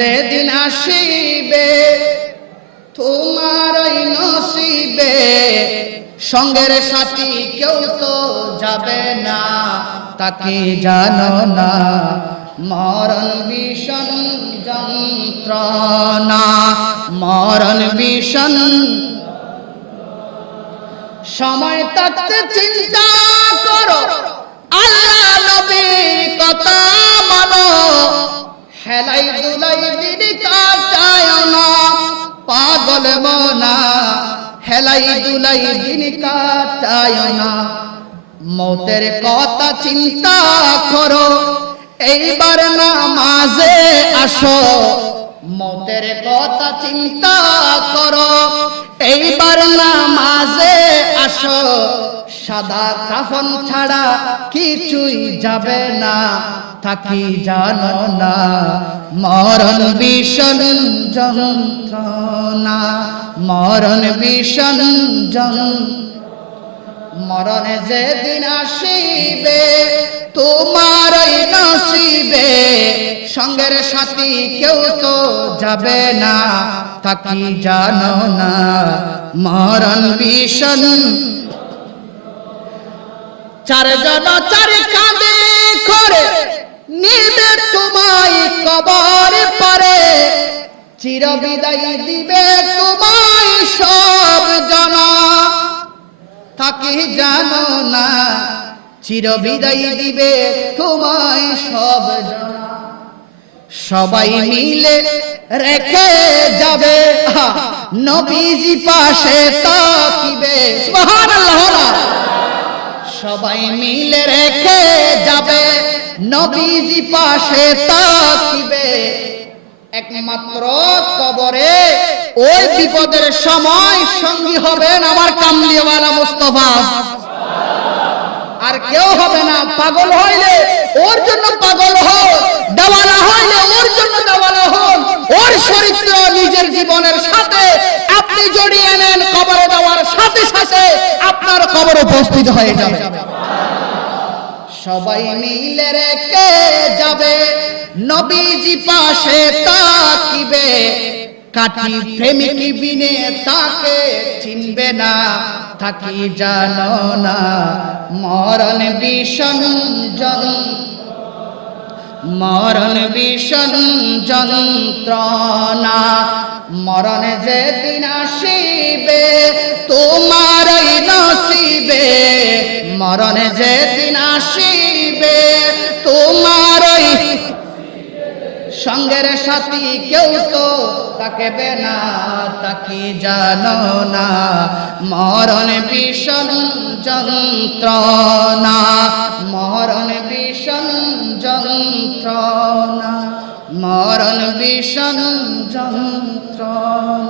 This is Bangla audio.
যেদিন আসিবে তোমার ওই নসিবে, সঙ্গের সাথী কেউ তো যাবে না, তাকে জানো না মরণ ভীষণ যন্ত্রণা, মরণ ভীষণ। সময় থাকতে চিন্তা করো, আল্লাহ নবীর কথা মানো, হেলাই দুলাই দিন কাটায় না, পাগল মনা হেলাই দুলাই দিন কাটায় না। মৌতের কথা চিন্তা করো, এইবার নামাজে আসো, মৌতের কথা চিন্তা করো, এইবার নামাজে আসো। সাদা কাফন ছাড়া কিছুই যাবে না, থাকি জানো না মরণ ভীষণ যন্ত্রণা, মরণ ভীষণ যন্ত্রণা। মরণে যেদিন আসিবে তোমার ওই নসিবে, সঙ্গের সাথী কেউ তো যাবে না, থাকি জানো না মরণ ভীষণ। চারজন চার কাঁধে করে নিবে তোমায় কবর পারে, চিরবিদায় দিবে তোমায় সব জনা, তাকে জানো না চিরবিদায় দিবে তোমায় সব জনা। সবাই মিলে রেখে যাবে নবীজি পাশে তাকিবে, সুবহানাল্লাহ। সবাই মিলে রেখে যাবে নবীজি পাশে তাকিবে, একমাত্র কবরে ওই বিপদের সময় সঙ্গী হবেন আমার কামলিওয়ালা মুস্তাফা, আর কেউ হবে না। পাগল হইলে ওর জন্য পাগল হও, দেওয়ানা হইলে ওর জন্য দেওয়ানা হন, ওর চরিত্র নিজের জীবনের সাথে আপনি জড়িয়ে নেন, কবরে দেওয়ার সাথে সাথে আপনার কবর উপস্থিত হয়ে যাবে। সবাই মিলে রেখে যাবে নবীজি পাশে তাকিবে, কাটি প্রেমিক বিনে তাকে চিনবে না, থাকি জানো না মরণ ভীষণ মরণ ভীষণ যন্ত্রণা। মরণ যেদিন আসিবে তোমার ওই নসিবে, মরণ যেদিন আসিবে তোমার ওই সঙ্গের সাথী কেউ তো তাকবে না, তাকি জানো না মরণ ভীষণ যন্ত্রণা, মরণ ভীষণ যন্ত্রণা, মরণ ভীষণ যন্ত্রণা।